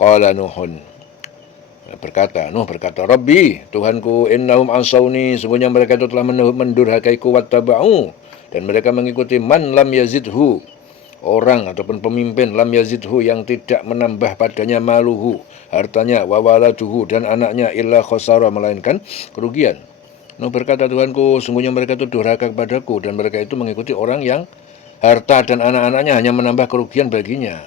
Qala Nuhun, Nuh berkata, Rabbi, Tuhanku, innahum asawni, sungguhnya mereka itu telah mendurhakaiku, wattaba'u, dan mereka mengikuti man lam yazidhu, orang ataupun pemimpin, lam yazidhu, yang tidak menambah padanya maluhu, hartanya, wawaladuhu, dan anaknya, illa khosara, melainkan kerugian. Nuh berkata, Tuhanku, sungguhnya mereka itu durhaka kepadaku, dan mereka itu mengikuti orang yang harta dan anak-anaknya hanya menambah kerugian baginya.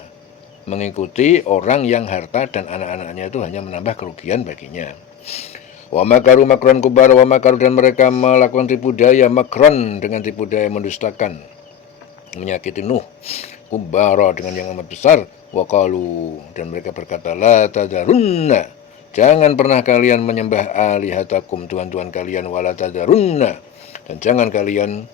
Mengikuti orang yang harta dan anak-anaknya itu hanya menambah kerugian baginya. Wa makaru makron kubar, wa makaru, dan mereka melakukan tipu daya, makron dengan tipu daya, mendustakan, menyakiti Nuh, kubara, dengan yang amat besar, wa qalu, dan mereka berkata, la tadarunna, jangan pernah kalian menyembah alihatakum, tuhan-tuhan kalian, wala tadarunna, dan jangan kalian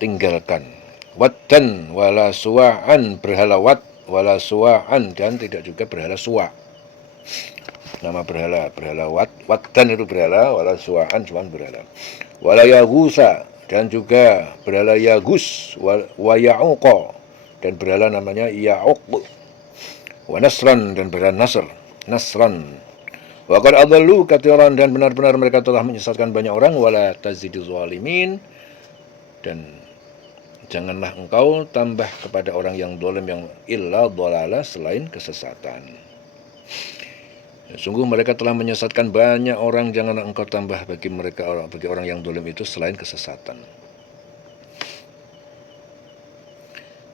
tinggalkan waddan wala suwa'an, berhala wat, wala suwa'an, dan tidak juga berhala suwa. Nama berhala waddan itu berhala, wala suwa'an cuman berhala. Wala yagusa, dan juga berhala yagus, wa ya'uqa, dan berhala namanya ya'uq, wa nasran, dan berhala nasran. Wa qad adallu katsiran, dan benar-benar mereka telah menyesatkan banyak orang. Wala tazidu zalimin, dan janganlah engkau tambah kepada orang yang dolim yang illa dolala, selain kesesatan. Sungguh mereka telah menyesatkan banyak orang, janganlah engkau tambah bagi orang yang dolim itu selain kesesatan.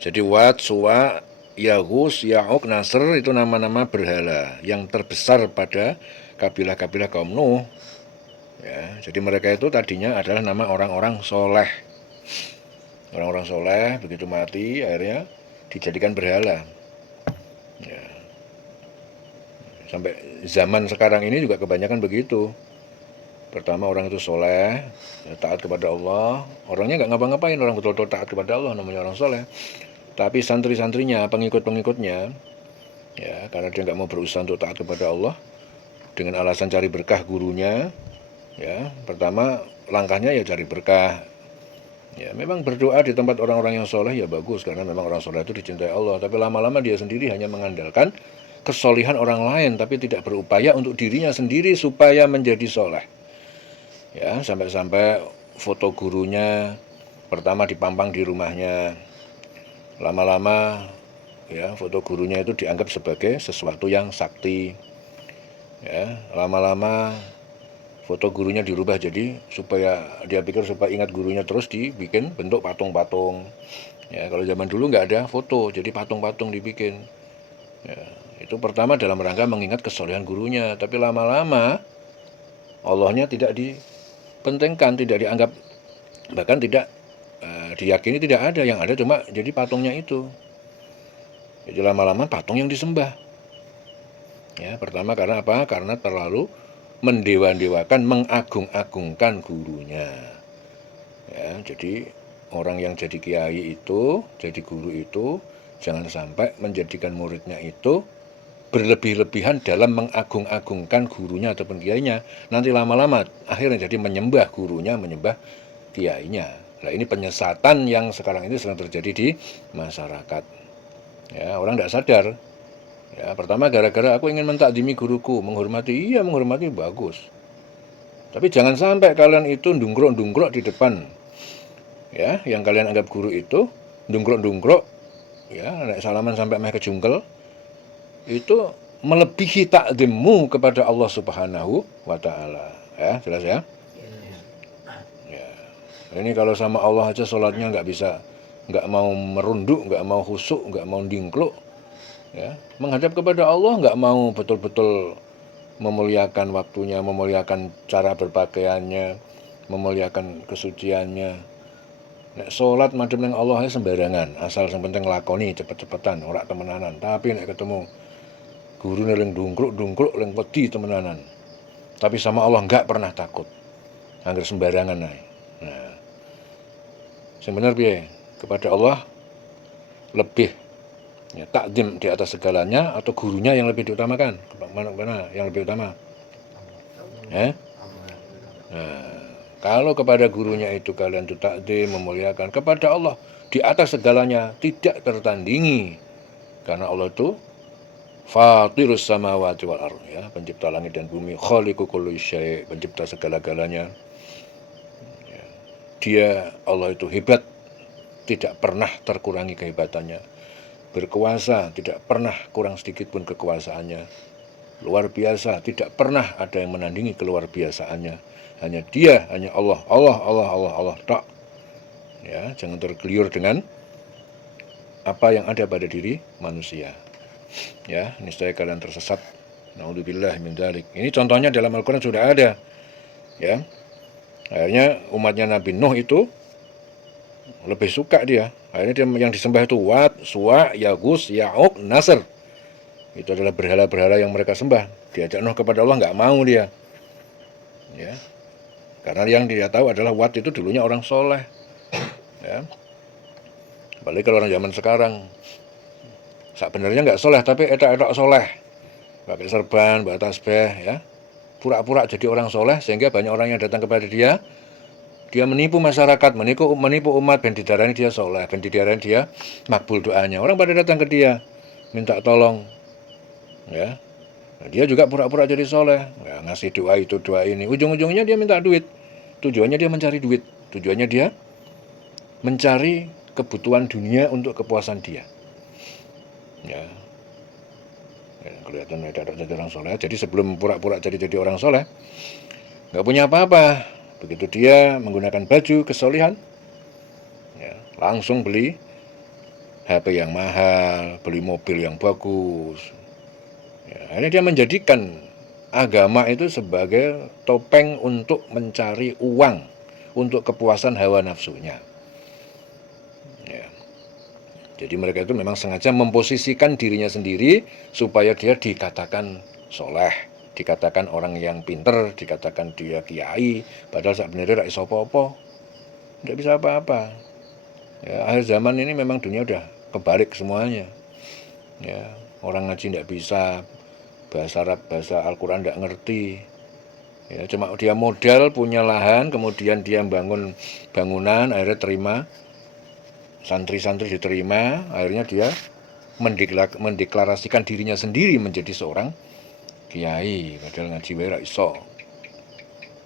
Jadi Wat, Suwa, Yaghus, Ya'uq, Nasr itu nama-nama berhala yang terbesar pada kabilah-kabilah kaum Nuh. Ya, jadi mereka itu tadinya adalah nama orang-orang soleh. Orang-orang soleh begitu mati akhirnya dijadikan berhala. Ya. Sampai zaman sekarang ini juga kebanyakan begitu. Pertama orang itu soleh, taat kepada Allah. Orangnya nggak ngapa-ngapain, orang betul-betul taat kepada Allah, namanya orang soleh. Tapi santri-santrinya, pengikut-pengikutnya, ya karena dia nggak mau berusaha untuk taat kepada Allah, dengan alasan cari berkah gurunya, ya pertama langkahnya ya cari berkah. Ya memang berdoa di tempat orang-orang yang soleh ya bagus, karena memang orang soleh itu dicintai Allah. Tapi lama-lama dia sendiri hanya mengandalkan kesolihan orang lain, tapi tidak berupaya untuk dirinya sendiri supaya menjadi soleh. Ya sampai-sampai foto gurunya pertama dipampang di rumahnya. Lama-lama ya foto gurunya itu dianggap sebagai sesuatu yang sakti. Ya lama-lama foto gurunya dirubah jadi supaya dia pikir supaya ingat gurunya, terus dibikin bentuk patung-patung. Ya kalau zaman dulu nggak ada foto, jadi patung-patung dibikin. Ya, itu pertama dalam rangka mengingat kesolehan gurunya, tapi lama-lama Allahnya tidak dipentingkan, tidak dianggap, bahkan tidak diyakini tidak ada, yang ada cuma jadi patungnya itu. Jadi lama-lama patung yang disembah. Ya pertama karena apa? Karena terlalu mendewa-dewakan, mengagung-agungkan gurunya. Ya, jadi orang yang jadi kiai itu, jadi guru itu, jangan sampai menjadikan muridnya itu berlebih-lebihan dalam mengagung-agungkan gurunya ataupun kiainya. Nanti lama-lama akhirnya jadi menyembah gurunya, menyembah kiainya. Nah ini penyesatan yang sekarang ini sedang terjadi di masyarakat. Ya, orang tidak sadar. Ya, pertama gara-gara aku ingin mentakdimi guruku, menghormati, iya menghormati bagus. Tapi jangan sampai kalian itu dungkrok-dungkrok di depan. Ya, yang kalian anggap guru itu dungkrok-dungkrok, ya, naik salaman sampai meh kejungkel, itu melebihi takdimmu kepada Allah Subhanahu wa taala. Ya, jelas ya? Ya. Ini kalau sama Allah aja sholatnya nggak bisa, nggak mau merunduk, nggak mau khusyuk, nggak mau dingkluk, ya menghadap kepada Allah, nggak mau betul-betul memuliakan waktunya, memuliakan cara berpakaiannya, memuliakan kesuciannya. Nek sholat madhep ning Allah sembarangan, asal yang penting lakoni cepet-cepetan, ora temenanan. Tapi nek ketemu guru ning dungkruk-dungkruk ning wedi temenanan. Tapi sama Allah nggak pernah takut. Angger sembarangan ae. Nah, sing bener piye? Kepada Allah lebih ya, takdim di atas segalanya, atau gurunya yang lebih diutamakan? Mana yang lebih utama? Nah, kalau kepada gurunya itu kalian itu takdim, memuliakan, kepada Allah di atas segalanya tidak tertandingi. Karena Allah itu Fatirus samawati wal ardh, ya, pencipta langit dan bumi, khaliqu kulli syai', pencipta segala-galanya. Ya. Dia Allah itu hebat, tidak pernah terkurangi kehebatannya. Berkuasa, tidak pernah kurang sedikit pun kekuasaannya. Luar biasa, tidak pernah ada yang menandingi keluar biasaannya. Hanya dia, hanya Allah, Allah, Allah, Allah, Allah, tak. Ya, jangan tergeliur dengan apa yang ada pada diri manusia. Ya, niscaya kalian tersesat. Naudzubillah min dzalik. Ini contohnya dalam Al-Qur'an sudah ada. Ya. Akhirnya umatnya Nabi Nuh itu lebih suka dia. Akhirnya dia yang disembah itu Wat, Suwa, Yagus, Ya'uq, Nasr. Itu adalah berhala-berhala yang mereka sembah. Diajak Nuh kepada Allah nggak mau dia. Ya. Karena yang dia tahu adalah Wat itu dulunya orang soleh. Ya. Balik kalau orang zaman sekarang, sebenarnya nggak soleh tapi etak-etak soleh, pakai serban, bawa tasbih, ya, pura-pura jadi orang soleh sehingga banyak orang yang datang kepada dia. Dia menipu masyarakat, menipu umat, ben didarani dia soleh, ben didarani dia makbul doanya. Orang pada datang ke dia minta tolong, ya. Nah, dia juga pura-pura jadi soleh, ya, ngasih doa itu doa ini. Ujung-ujungnya dia minta duit. Tujuannya dia mencari duit. Tujuannya dia mencari kebutuhan dunia untuk kepuasan dia. Ya, kelihatan ada jadi orang soleh. Jadi sebelum pura-pura jadi orang soleh, nggak punya apa-apa. Begitu dia menggunakan baju kesolehan, ya, langsung beli HP yang mahal, beli mobil yang bagus. Ya, akhirnya dia menjadikan agama itu sebagai topeng untuk mencari uang, untuk kepuasan hawa nafsunya. Ya. Jadi mereka itu memang sengaja memposisikan dirinya sendiri supaya dia dikatakan soleh, dikatakan orang yang pinter, dikatakan dia kiai, padahal sebenarnya tidak bisa apa-apa, tidak bisa apa-apa. Ya, akhir zaman ini memang dunia udah kebalik semuanya. Ya, orang ngaji tidak bisa, bahasa Arab, bahasa Al-Quran tidak ngerti. Ya, cuma dia modal punya lahan, kemudian dia bangun bangunan, akhirnya terima. Santri-santri diterima, akhirnya dia mendeklarasikan dirinya sendiri menjadi seorang kiai, padahal ngaji wae ra iso.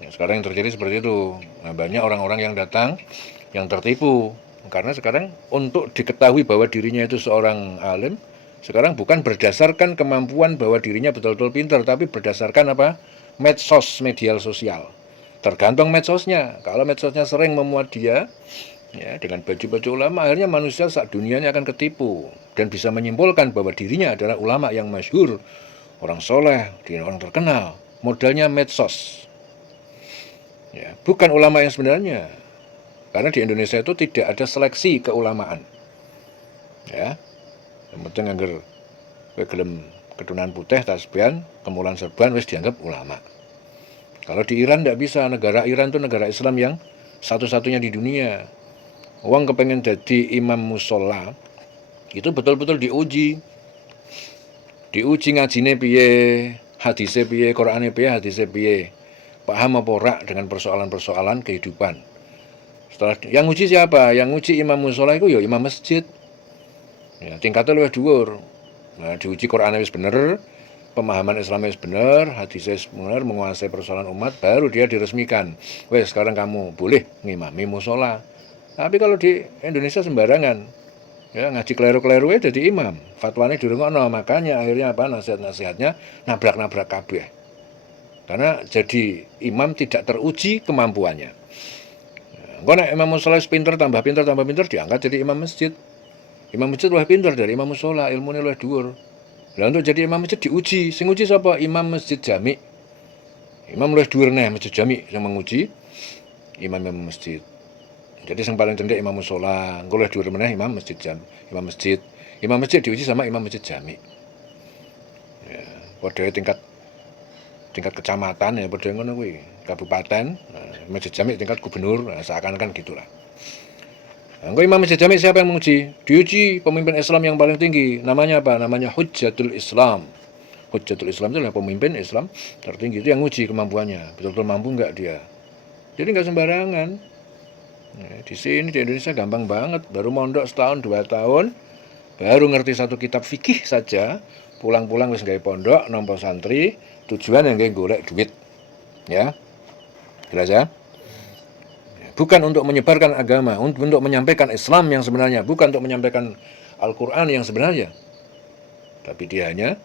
Ya, sekarang yang terjadi seperti itu. Nah, banyak orang-orang yang datang yang tertipu karena sekarang untuk diketahui bahwa dirinya itu seorang alim, sekarang bukan berdasarkan kemampuan bahwa dirinya betul-betul pintar, tapi berdasarkan apa? Medsos, media sosial. Tergantung medsosnya. Kalau medsosnya sering memuat dia, ya, dengan baju-baju ulama, akhirnya manusia saat dunianya akan ketipu dan bisa menyimpulkan bahwa dirinya adalah ulama yang masyhur, orang soleh, dia orang terkenal. Modalnya medsos, ya, bukan ulama yang sebenarnya. Karena di Indonesia itu tidak ada seleksi keulamaan. Ya, yang penting anggar gelem ketunan putih, tasbihan, kemulan serban, wis dianggap ulama. Kalau di Iran tidak bisa, negara Iran itu negara Islam yang satu-satunya di dunia. Uang kepengen jadi imam musola itu betul-betul diuji ngajine piye, hadise piye, Qur'ane piye, hadise piye, paham apa ora dengan persoalan-persoalan kehidupan. Setelah yang uji siapa? Yang uji imam musola itu ya imam masjid. Ya, tingkatnya luwih dhuwur. Nah, diuji Qur'ane wis bener, pemahaman Islam wis bener, hadise wis bener, menguasai persoalan umat, baru dia diresmikan. Wes sekarang kamu boleh ngimami musola. Tapi kalau di Indonesia sembarangan, ya, ngaji kleru-kleru jadi imam, fatwanya dirungokno, makanya akhirnya apa, nasihat-nasihatnya nabrak-nabrak kabeh. Karena jadi imam tidak teruji kemampuannya. Engko nek imam musola pinter tambah pinter diangkat jadi imam masjid. Imam masjid lebih pinter dari imam musola, ilmunya lebih dhuwur. Lah untuk jadi imam masjid diuji, sing uji sapa? Imam masjid jami. Imam lebih dhuwur neh masjid jami yang menguji imam masjid. Jadi yang paling cendek imam musola, engko luwih dhuwur meneh imam masjid jami. Imam masjid diuji sama imam masjid jami. Ya, padha tingkat kecamatan ya padha ngono kuwi, kabupaten, masjid jami tingkat gubernur, seakan-akan gitulah. Engko imam masjid jami siapa yang menguji? Diuji pemimpin Islam yang paling tinggi. Namanya apa? Namanya Hujjatul Islam. Hujjatul Islam itu adalah pemimpin Islam tertinggi, itu yang uji kemampuannya. Betul-betul mampu enggak dia? Jadi enggak sembarangan. Ya, di sini di Indonesia gampang banget, baru mondok setahun 2 tahun, baru ngerti satu kitab fikih saja, pulang-pulang wis gawe pondok nampa santri, tujuan yang golek duit. Ya. Jelas ya? Bukan untuk menyebarkan agama, untuk menyampaikan Islam yang sebenarnya, bukan untuk menyampaikan Al-Quran yang sebenarnya. Tapi dia hanya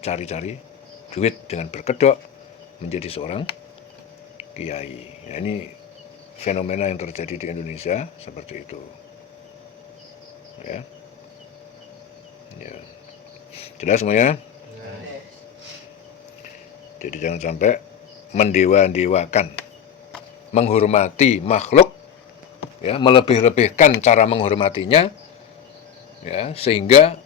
cari-cari duit dengan berkedok menjadi seorang kiai. Nah, ini fenomena yang terjadi di Indonesia seperti itu. Ya. Ya. Jelas semuanya? Jadi jangan sampai mendewa-dewakan, menghormati makhluk, ya, melebih-lebihkan cara menghormatinya, ya, sehingga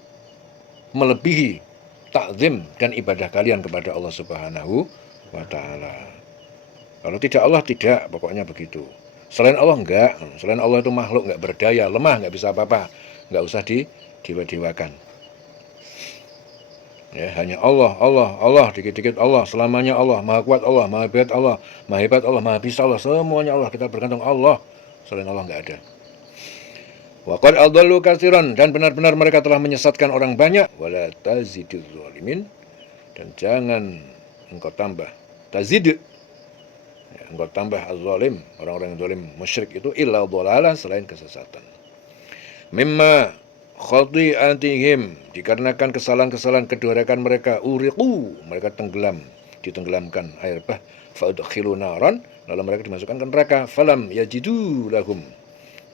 melebihi takzim dan ibadah kalian kepada Allah Subhanahu wa Ta'ala. Kalau tidak Allah tidak, pokoknya begitu. Selain Allah enggak, selain Allah itu makhluk enggak berdaya, lemah, enggak bisa apa-apa, enggak usah didewa-dewakan. Ya, hanya Allah, Allah, Allah, dikit-dikit Allah, selamanya Allah, maha kuat Allah, maha hebat Allah, maha hebat Allah, maha bisa Allah, semuanya Allah, kita bergantung Allah. Selain Allah enggak ada. Wa qad adallu katsiran, dan benar-benar mereka telah menyesatkan orang banyak. Wala tazidiz zalimin, dan jangan engkau tambah tazid, ya, engkau tambah az-zalim, orang-orang yang zalim musyrik itu illa dhalalah, selain kesesatan. Mimma khati'atihim, dikarenakan kesalahan-kesalahan kedurhakaan mereka, uriqu, mereka tenggelam, ditenggelamkan air bah, fa'udkhilu naran, lalu mereka dimasukkan ke neraka, falam yajidu lahum,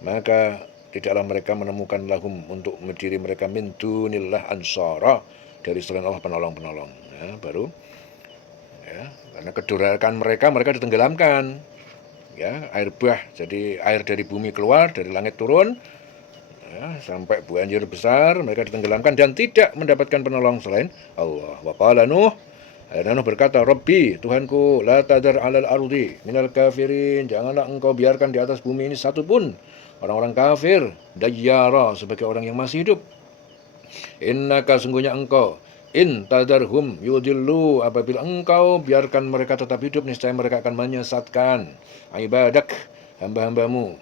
maka tidaklah mereka menemukan lahum untuk diri mereka min dunillah ansara, dari selain Allah penolong-penolong. Ya, baru ya, karena kedurhakaan mereka ditenggelamkan. Ya, air bah, jadi air dari bumi keluar, dari langit turun, ya, sampai banjir besar, mereka ditenggelamkan dan tidak mendapatkan penolong selain Allah. Wa qala Nuh, Nuh berkata, Rabbi, Tuhanku, la tadar alal ardi minal kafirin, janganlah engkau biarkan di atas bumi ini satu pun orang-orang kafir, dayyara, sebagai orang yang masih hidup. Innaka, sungguhnya engkau, in tadarhum yudillu, apabila engkau biarkan mereka tetap hidup, niscaya mereka akan menyesatkan ibadak, hamba-hambamu.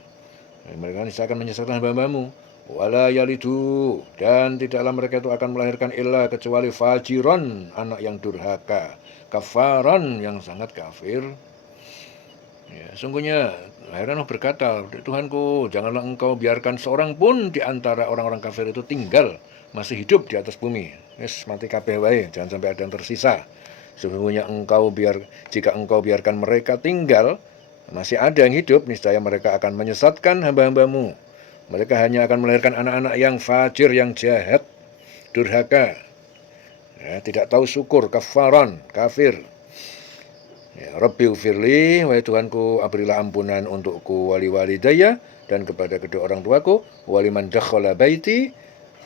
Mereka niscaya akan menyesatkan hamba-hambamu. Wala yalidu, dan tidaklah mereka itu akan melahirkan illa, kecuali fajiron, anak yang durhaka, kafaran, yang sangat kafir. Ya, sungguhnya akhirnya Nuh berkata, Tuhanku, janganlah engkau biarkan seorang pun di antara orang-orang kafir itu tinggal, masih hidup di atas bumi. Yes, mati kabeh wae, jangan sampai ada yang tersisa. Sesungguhnya jika engkau biarkan mereka tinggal, masih ada yang hidup, niscaya mereka akan menyesatkan hamba-hambamu. Mereka hanya akan melahirkan anak-anak yang fajir, yang jahat, durhaka, ya, tidak tahu syukur, kafaran, kafir. Ya, Rabbi ufirli, wahai Tuhanku, berilah ampunan untukku, wali walidayya, dan kepada kedua orang tuaku, waliman dakhala baiti,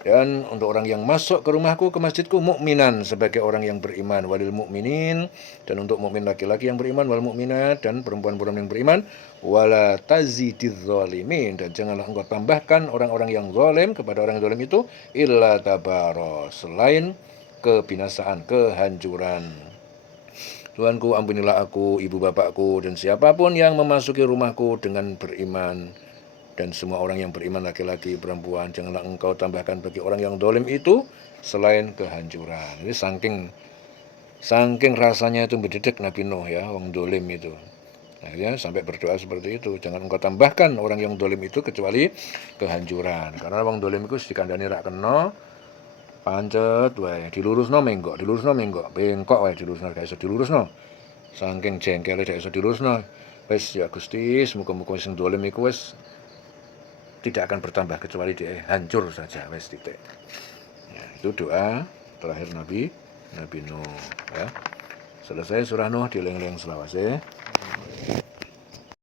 dan untuk orang yang masuk ke rumahku, ke masjidku, mukminan, sebagai orang yang beriman, walil mukminin, dan untuk mukmin laki-laki yang beriman, wal mukminat, dan perempuan-perempuan yang beriman, wala tazidiz zalimin, dan janganlah engkau tambahkan orang-orang yang zalim kepada orang yang zalim itu illa tabara, selain kebinasaan, kehancuran. Tuhanku, ampunilah aku, ibu bapakku, dan siapapun yang memasuki rumahku dengan beriman, dan semua orang yang beriman, laki-laki, perempuan, janganlah engkau tambahkan bagi orang yang zalim itu selain kehancuran. Ini saking rasanya itu mendidik Nabi Nuh, ya, orang zalim itu. Akhirnya sampai berdoa seperti itu, jangan engkau tambahkan orang yang zalim itu kecuali kehancuran. Karena orang zalim itu dikandani rak kena, pancet wae, dilurusno menggok, bengkok wae dilurusno, gak iso dilurusno. Saking jengkele gak iso dilurusno. Wis ya Gusti, muga-muga sing dolim iku wis tidak akan bertambah kecuali dia hancur saja, wis titik. Ya, itu doa terakhir Nabi Nuh, ya. Selesai surah Nuh, dieling-eling selawase.